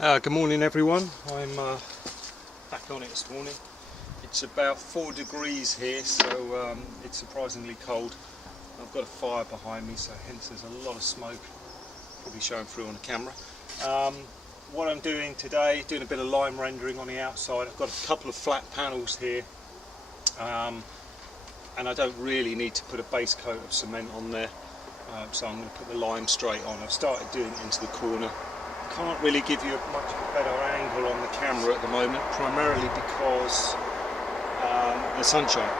Good morning everyone. I'm back on it this morning. It's about 4 degrees here, so it's surprisingly cold. I've got a fire behind me, so hence there's a lot of smoke, probably showing through on the camera. What I'm doing today, doing a bit of lime rendering on the outside. I've got a couple of flat panels here, and I don't really need to put a base coat of cement on there, so I'm going to put the lime straight on. I've started doing it into the corner. Can't really give you a much better angle on the camera at the moment, primarily because the sunshine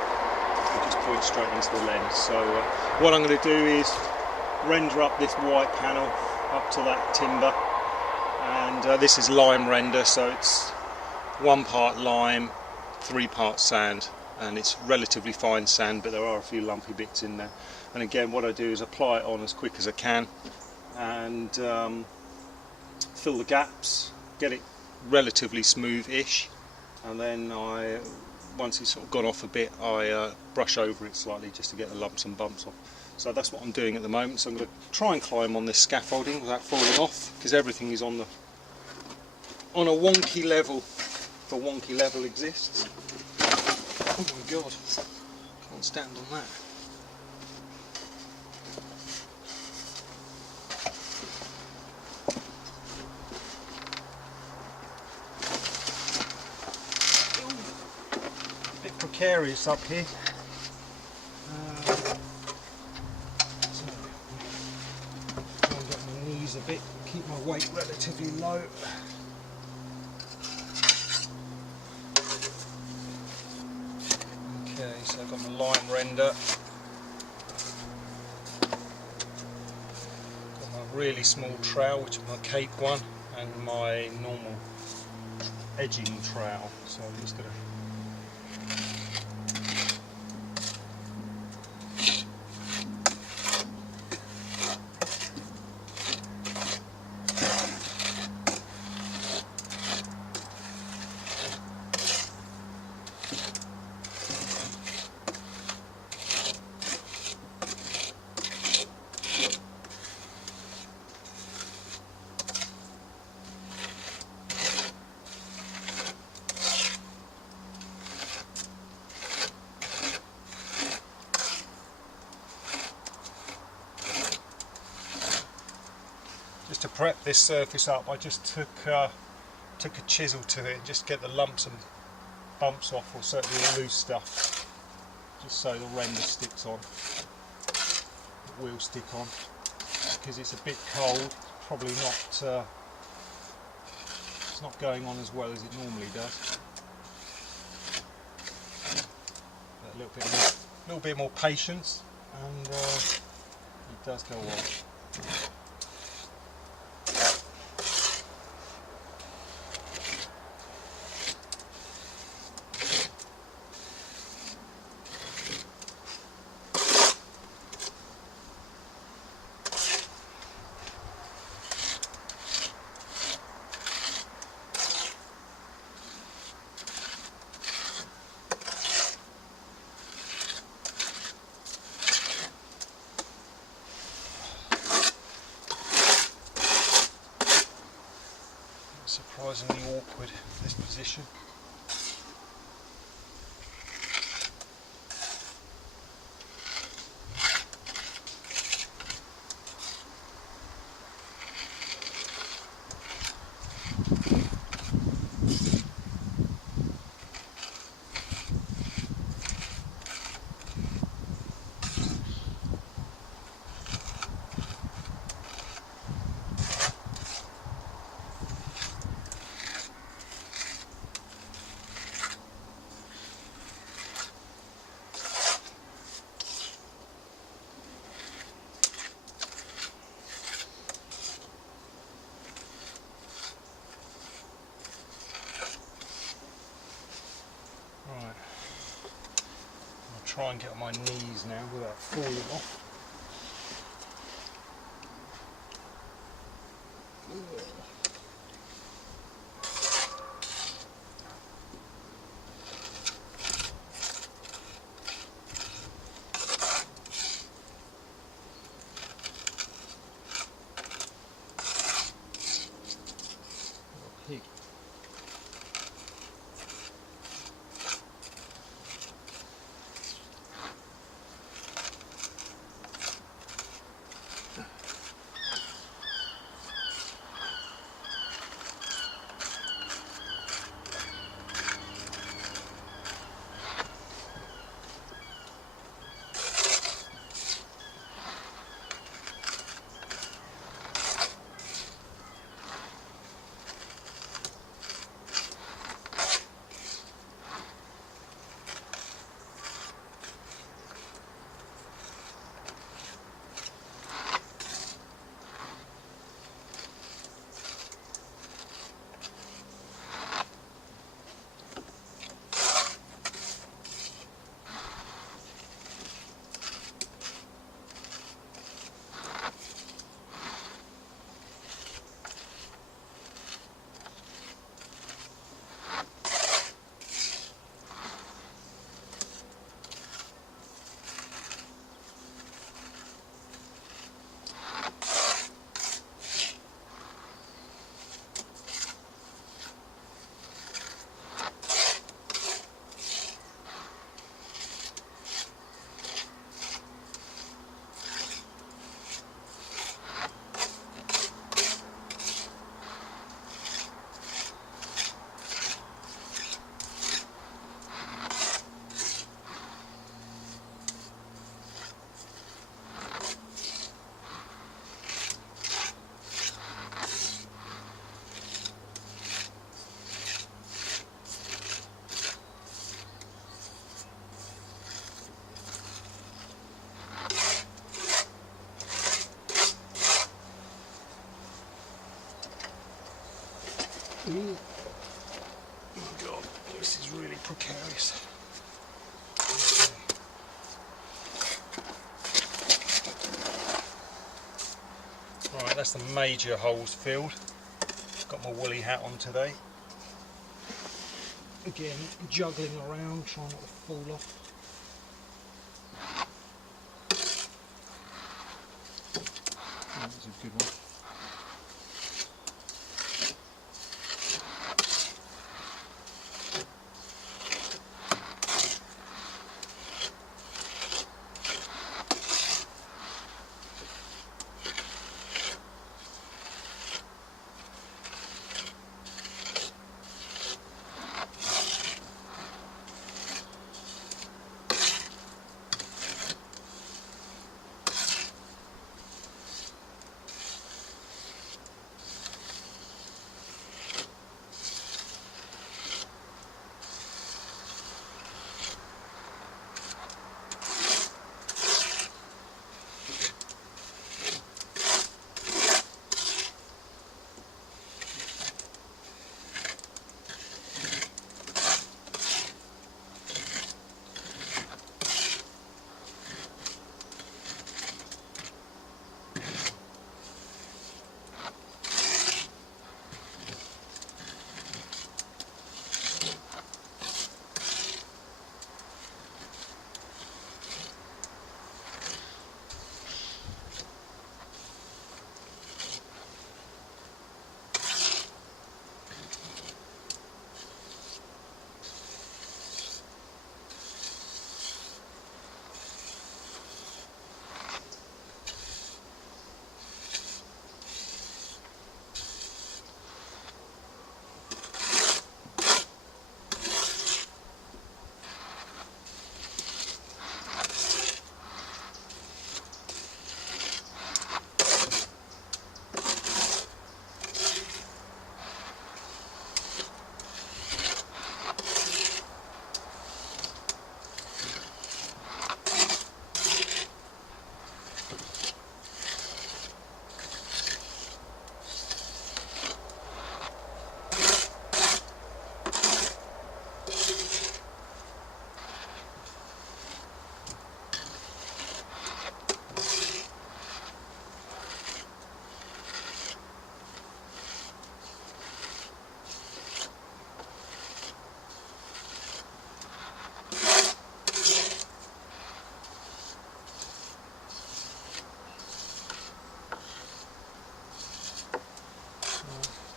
will just point straight into the lens. So what I'm going to do is render up this white panel up to that timber, and this is lime render, so it's 1 part lime, 3 parts sand, and it's relatively fine sand, but there are a few lumpy bits in there. And again, what I do is apply it on as quick as I can, and fill the gaps, get it relatively smooth-ish, and then once it's sort of gone off a bit, I brush over it slightly just to get the lumps and bumps off. So that's what I'm doing at the moment. So I'm going to try and climb on this scaffolding without falling off, because everything is on a wonky level. If a wonky level exists. Oh my god, can't stand on that. Precarious up here. So try and get my knees a bit, keep my weight relatively low. Okay, so I've got my lime render. Got my really small trowel, which is my cake one, and my normal edging trowel. So I'm just going to to prep this surface up. I just took a chisel to it, just get the lumps and bumps off, or certainly the loose stuff, just so the render sticks on. It will stick on, because it's a bit cold. Probably not. It's not going on as well as it normally does. A little bit more patience, and it does go on. Surprisingly awkward, this position. Try and get on my knees now without falling off. pig. Oh God, this is really precarious. Right, that's the major holes filled. Got my woolly hat on today. Again, juggling around, trying not to fall off. That's a good one.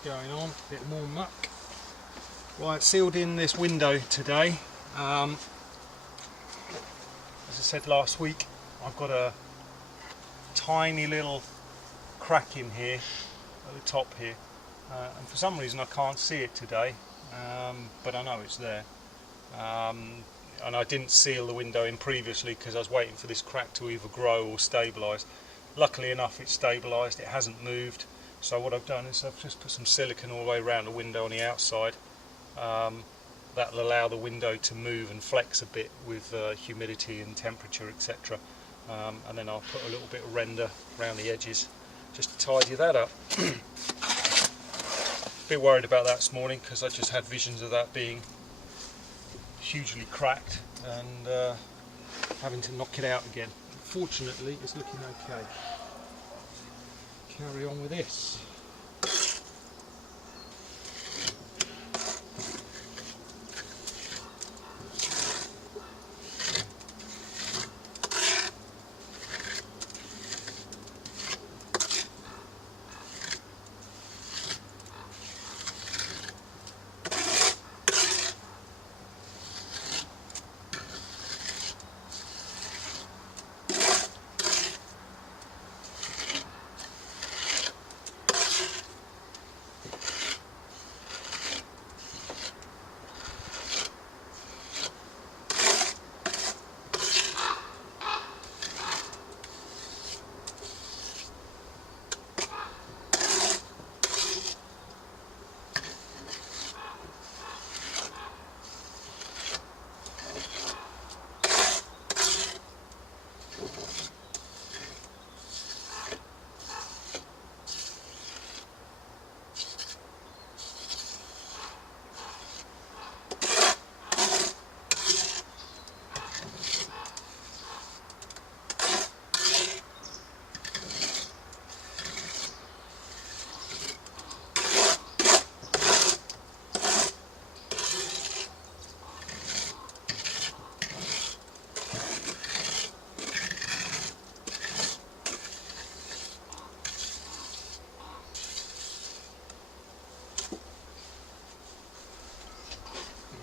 going on, a bit more muck. Right, sealed in this window today. As I said last week, I've got a tiny little crack in here at the top here, and for some reason I can't see it today, but I know it's there. And I didn't seal the window in previously because I was waiting for this crack to either grow or stabilise. Luckily enough it's stabilised, it hasn't moved, so what I've done is I've just put some silicone all the way around the window on the outside. That'll allow the window to move and flex a bit with humidity and temperature, etc. And then I'll put a little bit of render around the edges just to tidy that up. A bit worried about that this morning because I just had visions of that being hugely cracked and having to knock it out again. Fortunately it's looking okay. Carry on with this.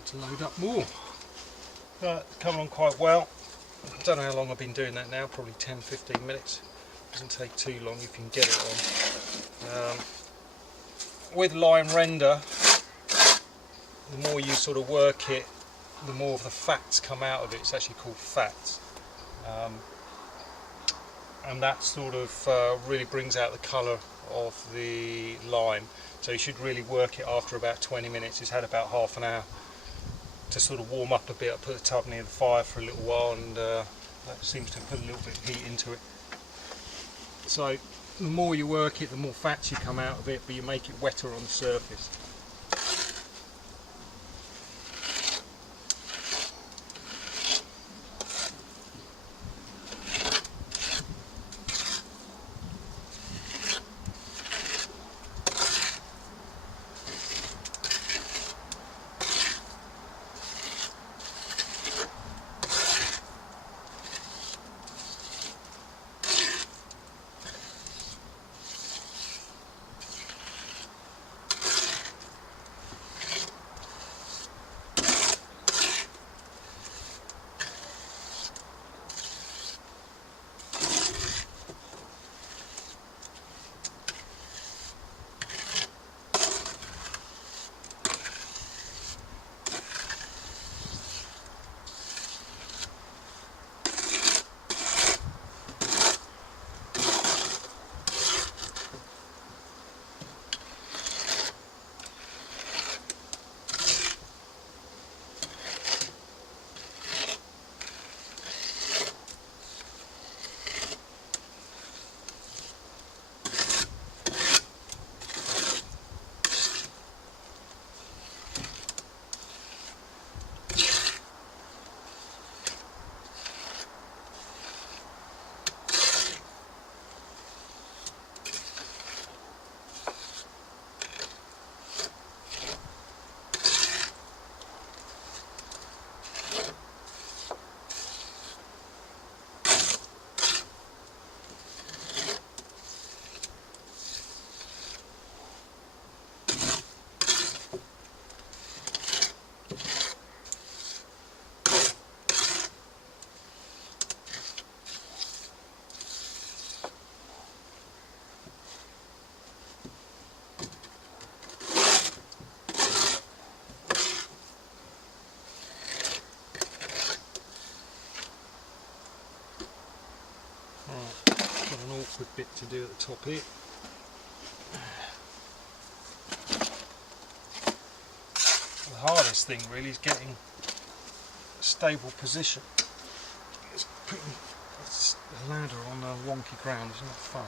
To load up more. Coming on quite well. I don't know how long I've been doing that now, probably 10-15 minutes. Doesn't take too long if you can get it on. With line render, the more you sort of work it, the more of the fats come out of it. It's actually called fats. And that sort of really brings out the colour of the lime. So you should really work it after about 20 minutes. It's had about half an hour to sort of warm up a bit. I put the tub near the fire for a little while, and that seems to put a little bit of heat into it. So the more you work it, the more fats you come out of it, but you make it wetter on the surface. do at the top here. The hardest thing really is getting a stable position. It's putting a ladder on a wonky ground is not fun.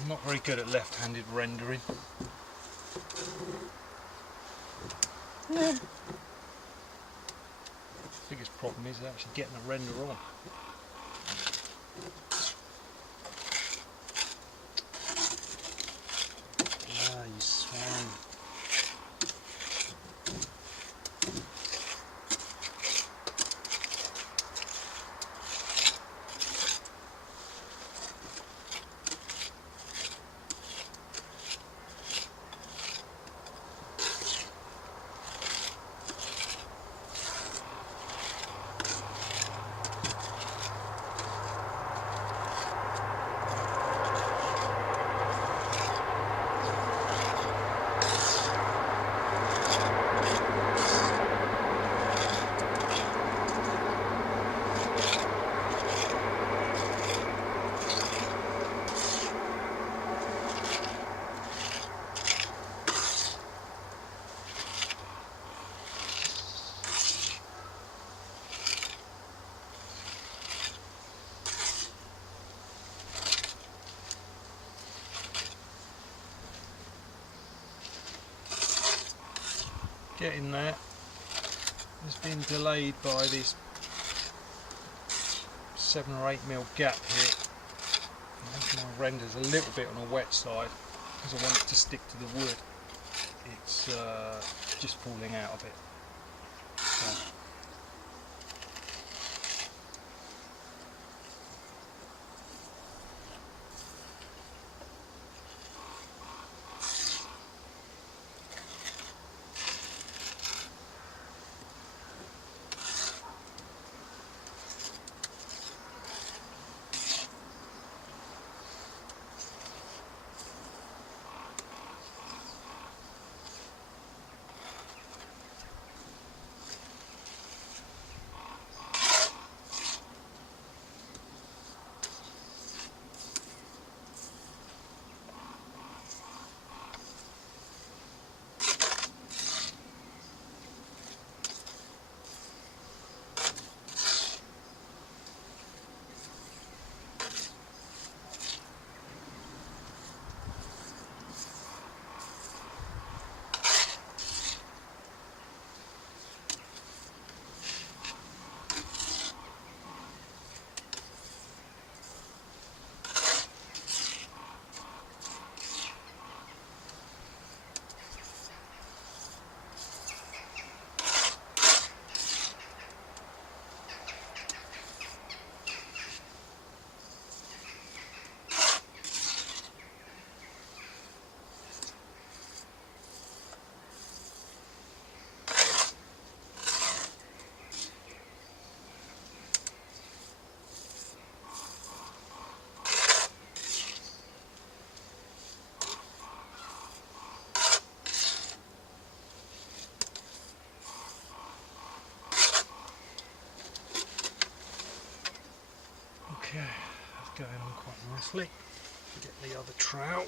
I'm not very good at left-handed rendering. Yeah. Biggest problem is actually getting the render on. Ah, you swine. Getting that has been delayed by this 7 or 8 mil gap here. My render's a little bit on the wet side because I want it to stick to the wood. It's just falling out of it. So. Okay, that's going on quite nicely. Get the other trowel.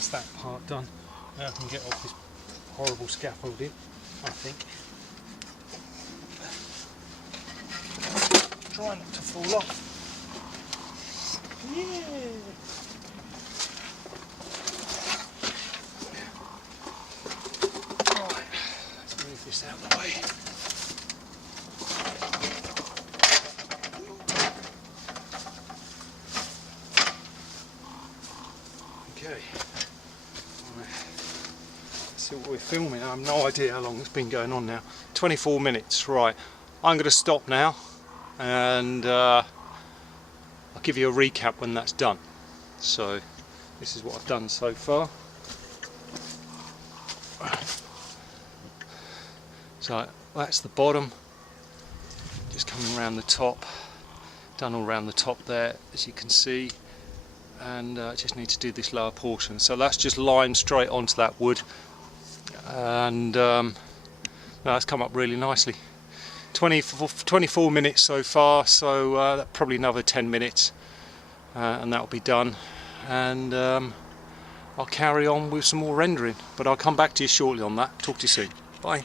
that's that part done. Now I can get off this horrible scaffolding, I think. Try not to fall off. Yeah. Right, let's move this out of the way. Okay. Right. Let's see what we're filming. I have no idea how long it's been going on now. 24 minutes. Right. I'm going to stop now, and I'll give you a recap when that's done. So this is what I've done so far. So that's the bottom, just coming around the top, done all around the top there, as you can see, and just need to do this lower portion. So that's just lined straight onto that wood, and that's come up really nicely. 24 minutes so far, so probably another 10 minutes and that'll be done, and I'll carry on with some more rendering, but I'll come back to you shortly on that. Talk to you soon. Bye.